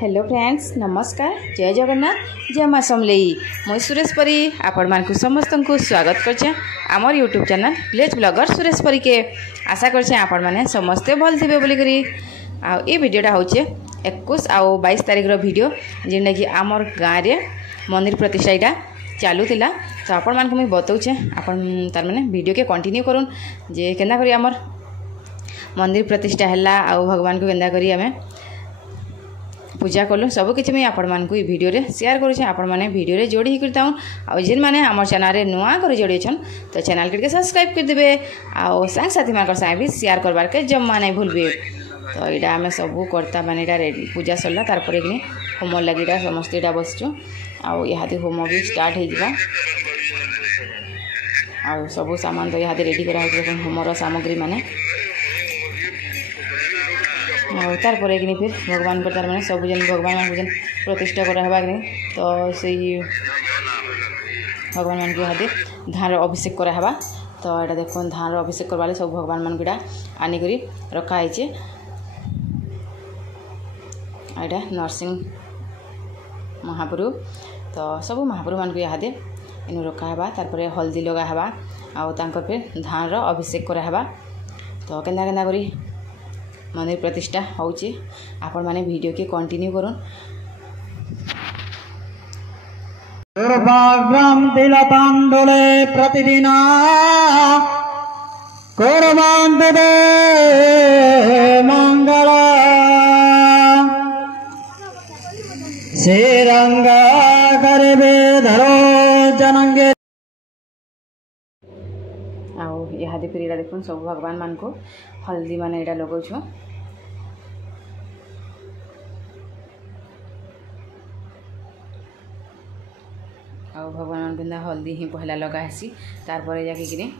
Hello friends नमस्कार जय जगन्नाथ जय माँ समलेई मुई सुरेश परी आपण मानकु समस्त को स्वागत करछे आमर YouTube channel village blogger Suresh परी के आशा करछे आपण माने समस्ते भल थिबे बोली करी आ ए वीडियोटा होचे 21 आ 22 तारिख रो वीडियो जेंडा कि आमर गाँव रे मंदिर प्रतिष्ठा चालूला तो आपण मान को मुई बताऊचे आपण तार माने वीडियो के कंटिन्यू करूँ जे केना करी आमर मंदिर प्रतिष्ठा हैला आ भगवान को केंदा करी आमे पूजा कलु सबकि मुझे आपण मानक वीडियो रे शेयर करुचे आपण माने वीडियो रे जोड़ी करता हूँ आ जेन माने हमर चैनल रे नुआ कर जोड़ी छन तो चैनल के सब्सक्राइब कर देबे आ संग साथी मान संग भी शेयर करबार के जम्मा नहीं भूलबे। तो यहाँ आम सब कर्ता मान रेडी पूजा सरला तार पर होम लगे समस्त यहाँ बसचु आदि होम भी स्टार्ट हो सब सामान तो यहाँ रेडी करा होमर सामग्री माने तार पर फिर भगवान को तार मैंने सब जन भगवान मान जन प्रतिष्ठा करावा कि तो से भगवान मान यहाँ धान अभिषेक करावा तो यहाँ देख धान अभिषेक करवा सब भगवान मान को आनिक रखाई यहाँ नरसिंह महाप्रभु तो सब महाप्रभु मान को यहाँ इन रखावा तार हल्दी लगावा आउ फिर धान अभिषेक करावा तो केना केना करी मंदिर प्रतिष्ठा होची आपण माने वीडियो के कंटिन्यू करूँ। दुर्भाग्यम तिलतांडुले प्रतिदिन कुर्वन्तु ते मंगल श्रीरंग करबे धरो जनंगे आओ यहाँ फिर यहाँ देखो सब भगवान मान को हल्दी मान यहाँ लगौ छु आउ भगवान मान हल्दी ही पहला लगासी तार जाकि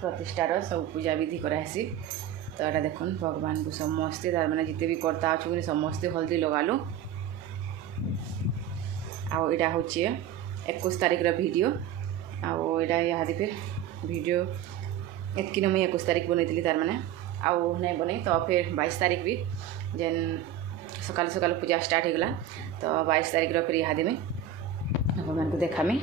प्रतिष्ठार सब पूजा विधि करासी तो यहाँ देख भगवान को समस्ते तार मैंने जिते भी कर्ता अच्छे समस्ते हल्दी लगालु आउ यहाँ हूँ 21 तारिख वीडियो आउ यहाँ फिर वीडियो एतकी मुझे 21 तारिख बनई तार मैंने आउ नहीं बनई तो फिर 22 तारिख भी जेन सकाल सकाल पूजा स्टार्ट हो गला तो 22 तारिख फिर यहाँ देमी भगवान को देखा में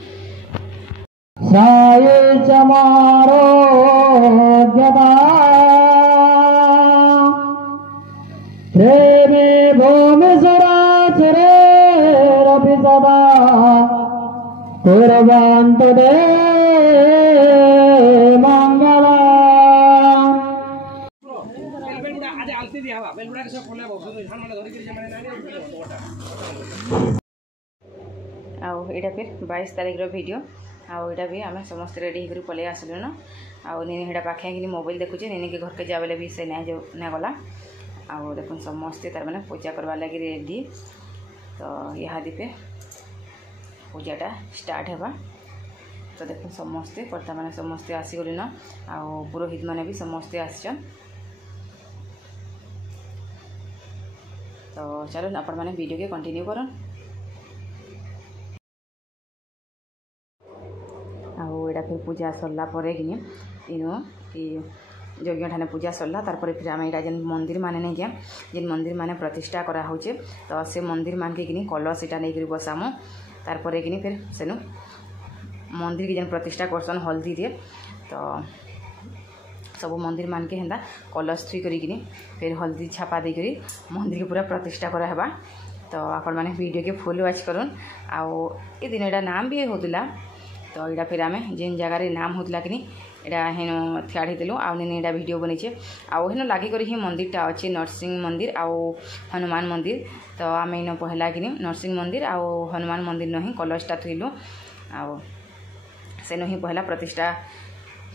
कुर्वन्तु ते मंगल आउ यहाँ फिर 22 तारिख वीडियो आउ यहाँ भी आम समस्त रेडी होकर पलि आसलु न आउ नीनी हेटा पाखे कि मोबाइल देखुचे नीनी के घर के जा बेले भी से नहीं गला आउ देख समस्ते तार मैंने पूजा करवा लगी रेडी तो यहाँ पे पूजाटा स्टार्ट होगा तो देख समस्ते कर्ता मैंने समस्ते आसीगले न आउ पुरोहित मैंने भी समस्ते आसन तो चलो आपण मैंने वीडियो के कंटिन्यू करन आउ यहाँ फिर पूजा सरला इन यज्ञ ठाने पूजा सरला तार फिर आम यहाँ जेन मंदिर माने नहीं क्या जेन मंदिर माने प्रतिष्ठा करा होचे तो से मंदिर मान के कलश यहाँ नहीं बसामु तार पर फिर सेनु मंदिर की जेन प्रतिष्ठा करसन हल्दी दिए तो सब मंदिर मान के हेन्दा कलश थुई करी फिर हल्दी छापा देकरी मंदिर के पूरा प्रतिष्ठा करावा तो आपण मैंने वीडियो के फुल वाच करूँ आउ ये दिन यहाँ नाम भी होता तो यहाँ फिर आम जेन जगार नाम होता कि यहाँ हेन थियाड़ीलु आउ नी यहाँ वीडियो बनईचे आउ हेन लगिक ही मंदिरटा अच्छे नरसिंह मंदिर आउ हनुमान मंदिर तो आम इन पहला कि नरसिंह मंदिर आउ हनुमान मंदिर न ही कलशटा थुईलु आउ से ही पहला प्रतिष्ठा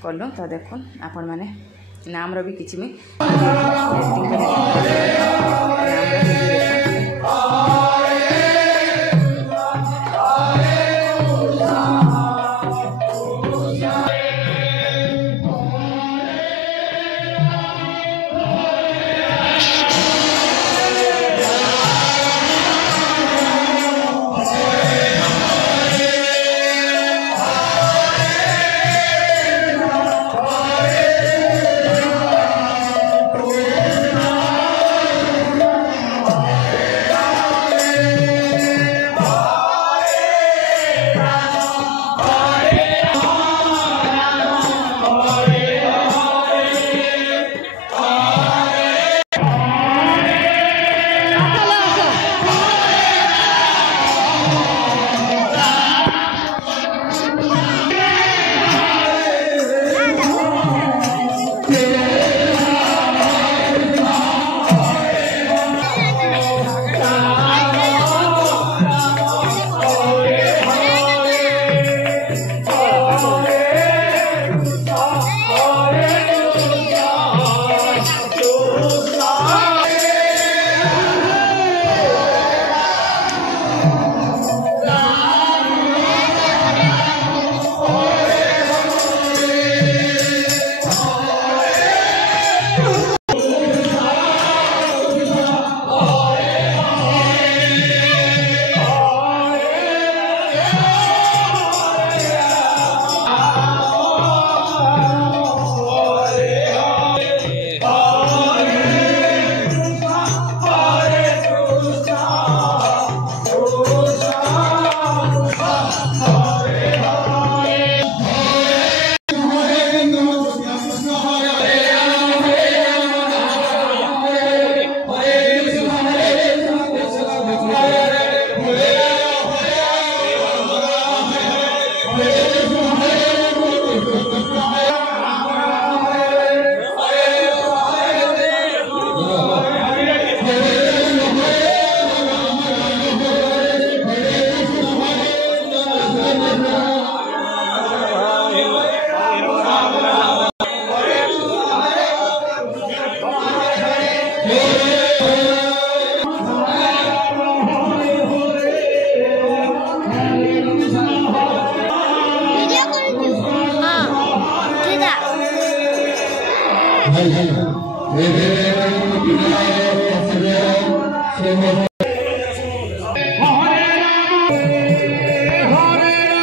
कलु तो देख आपण मैंने नाम रो भी किछि में Hare Rama Rama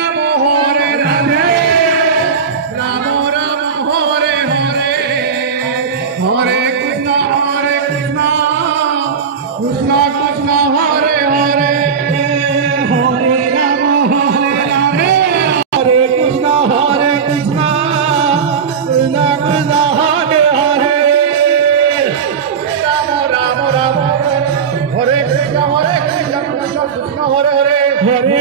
Rama Hare Hare Hare Krishna Krishna Krishna Hare Hare Hare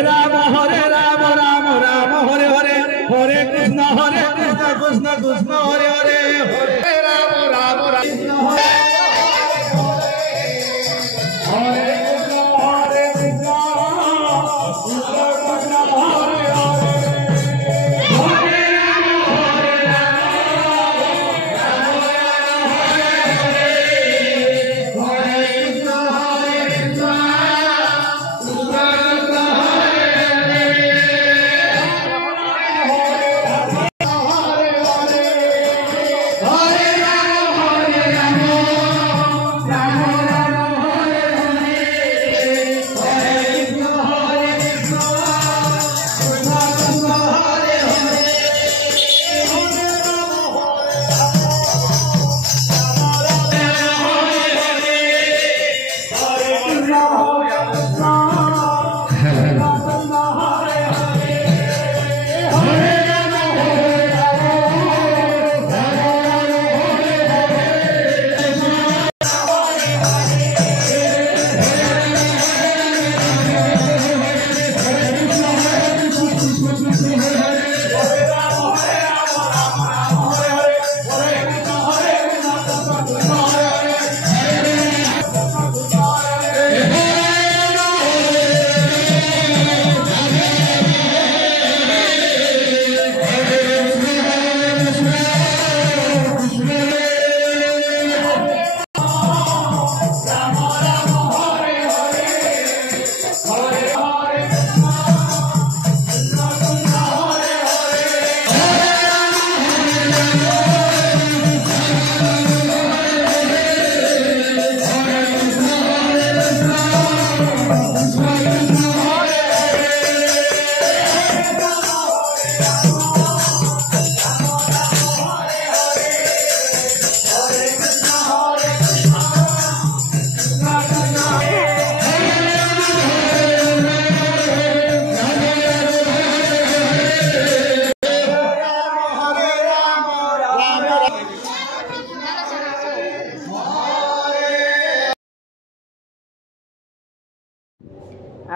Rama Rama Krishna Hare Hare Krishna Hare Krishna Krishna Krishna Hare Hare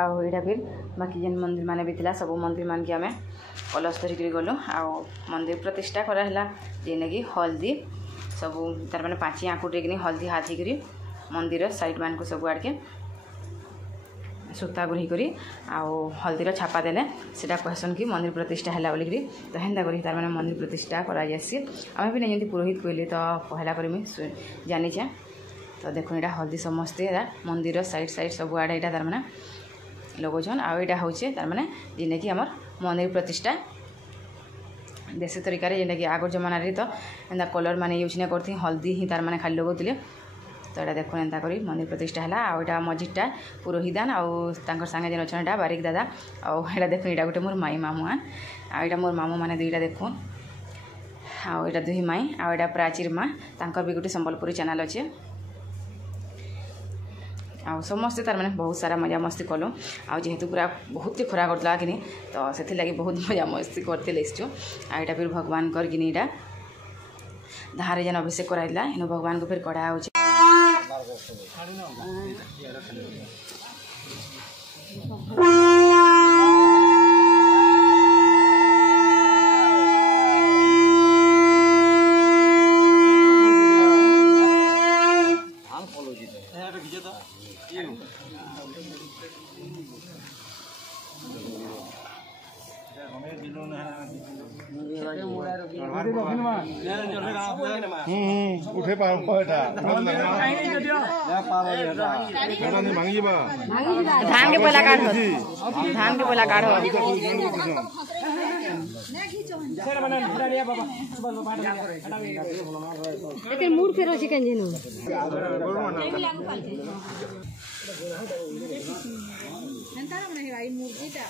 आउ यहाँ फिर बाकी जेन मंदिर माने भी थिला सब मंदिर मान के आम कलश धरिक गलु आउ मंदिर प्रतिष्ठा कराला जेने कि हल्दी सब तार माने 5 आंकुटे कि हल्दी हाथी करी मंदिर साइड मान को सब आड़के सूता गुही करी आउ हल्दीर छापा देले सेटा कहसन कि मंदिर प्रतिष्ठा है बोलिकी तो हेन्ता करी तार माने मंदिर प्रतिष्ठा करा जासी आमे भी नहीं पुरोहित कहले तो पहला करी मुझे जानीचे तो देखो यहाँ हल्दी समस्ते मंदिर साइड साइड सब आड़े यहाँ तार माने लगोछन आउ यहाँ हूँ तार माने जेने कि आमर मंदिर प्रतिष्ठा देशी तरीका जेने कि आगर जमाना तो एंता कलर माने यूज नहीं करती हल्दी ही तार माने खाली लगोले तो यहाँ देखो एंता करी मंदिर प्रतिष्ठा है आउ यहाँ मझीटा पुरोहितान आउ सांगे जेन अच्छा बारिक दादा आउ यहाँ देखो यहाँ गोटे मोर माई मामू आउ यहाँ मोर मामू मैंने दुईटा देखुन आउ यहाँ दुही माई आउ यहाँ प्राचीर माँ तांकर भी गोटे संबलपुरी चैनल अच्छे आउ समस्ते तार माने बहुत सारा मजा मस्ती कलु आउ जेहेतु पूरा बहुत ही खरा करला कि तो से लगी बहुत मजा मस्ती करते लेसु आ फिर भगवान कर कि धारे जेन अभिषेक कराइला इन भगवान को फिर कढ़ा हो उठे पारो एटा मांगी बा धान के पहला काढ़ो धान के पहला काढ़ो एते मूड फेरो चिकन जेनु एंतारा मने भाई मूर्तिटा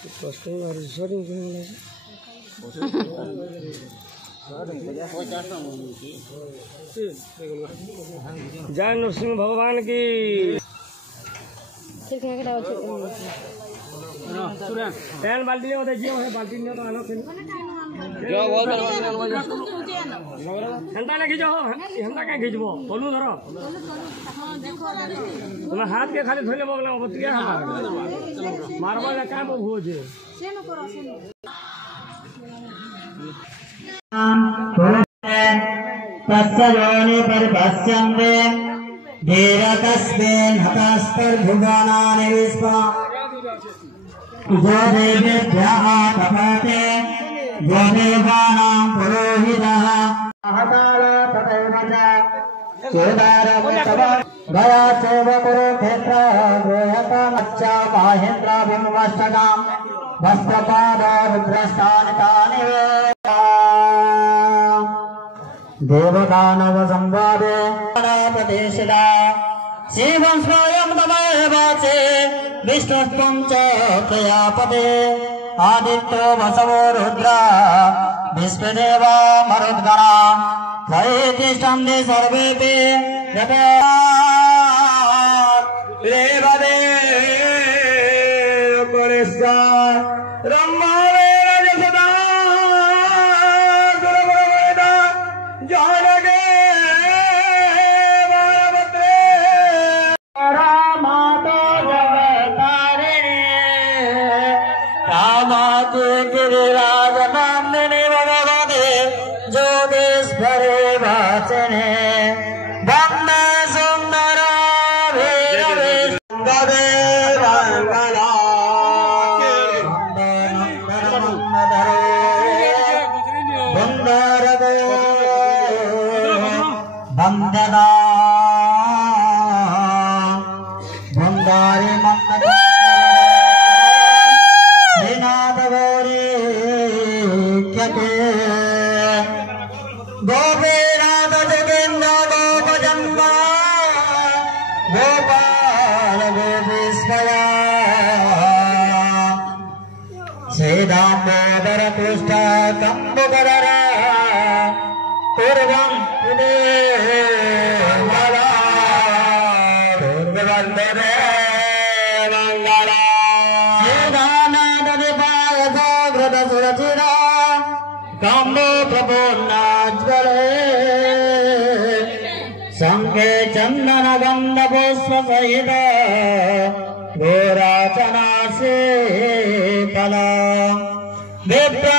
कष्ट और शरीर के वाला जय नरसिंह भगवान की तेल बाल्टी होते जियो है बाल्टी ने तो आनो जो बहुत हंता ले खिचो हंता का खिचबो बोलू धरो तुम हाथ के खाली धोले बोला बतिया मारबा का काम हो जे से न करो से तत्सयोनि परिपश्यन्ते धीरतस्मिन् हतस्पर्भुगानानि विश्वा जो देवेभ्यः तपते जो देवानां पुरोहितः महतालपतैव च चोदारवतव गया चैव कुरुक्षेत्र गृहतमश्च माहेन्द्राभिमुष्टकाम् वस्त्रपाद रुद्रस्थानितानि देवदानव संवादे प्रदेशदा शिवं स्वयं तमेवाचे विष्णुत्वं च प्रजापते आदित्यो वसवो रुद्र विश्वदेवा मरुद्गणा त्रये तिष्ठन्ति सर्वेऽपि रेवदे पुरस्ता रम्मावेन जसदा गुरुवेदा जानगे वारभद्रे रामातो जगतारिणे रामाते गिरिराजनन्दिनी भगवते जोगेश्वरे वाचने वन्दे सुन्दराभिरवे सुन्दरे मङ्गला वन्दना वन्दारि मन्दना श्रीनाथ गौरी क्यते गोपीनाथ जोगेन्द्र गोपजन्म गोपाल गोपीश्वरा श्रीदामोदर कृष्ण कम्बुकरा पूर्वं पुने मला पूर्ववन्दने मङ्गला श्रीदानन्दनिपाय जागृतसुरचिरा काम्बो प्रपूर्णाज्वले शङ्खे चन्दनगन्धपुष्पसहित घोराचनासे फला विद्या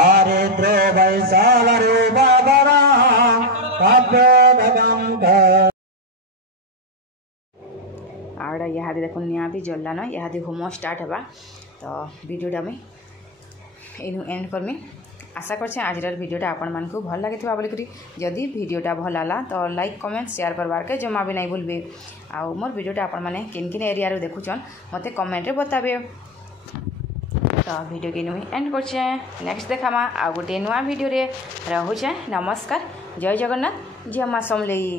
आरिद्रो वैशालरूपवरा काव्यभगं आड़ यहाँ देखो निया भी जल्लान यहाँ होम स्टार्ट होगा तो वीडियोटा मुझे इनु एंड करमी आशा करछे आज वीडियोटा आपण मानकु भल लगी बोलिक जदि वीडियोटा भल आला तो लाइक कमेंट शेयर करवार के जमा भी नहीं भूलबे आ मोर वीडियोटा आपण माने किन किन एरिया रो देखुछन मते कमेंट रे बताबे तो वीडियो के नुई एंड करछे नेक्स्ट देखामा आ गोटे नुआ वीडियो रे रहूछे नमस्कार जय जगन्नाथ जय मां समलेई।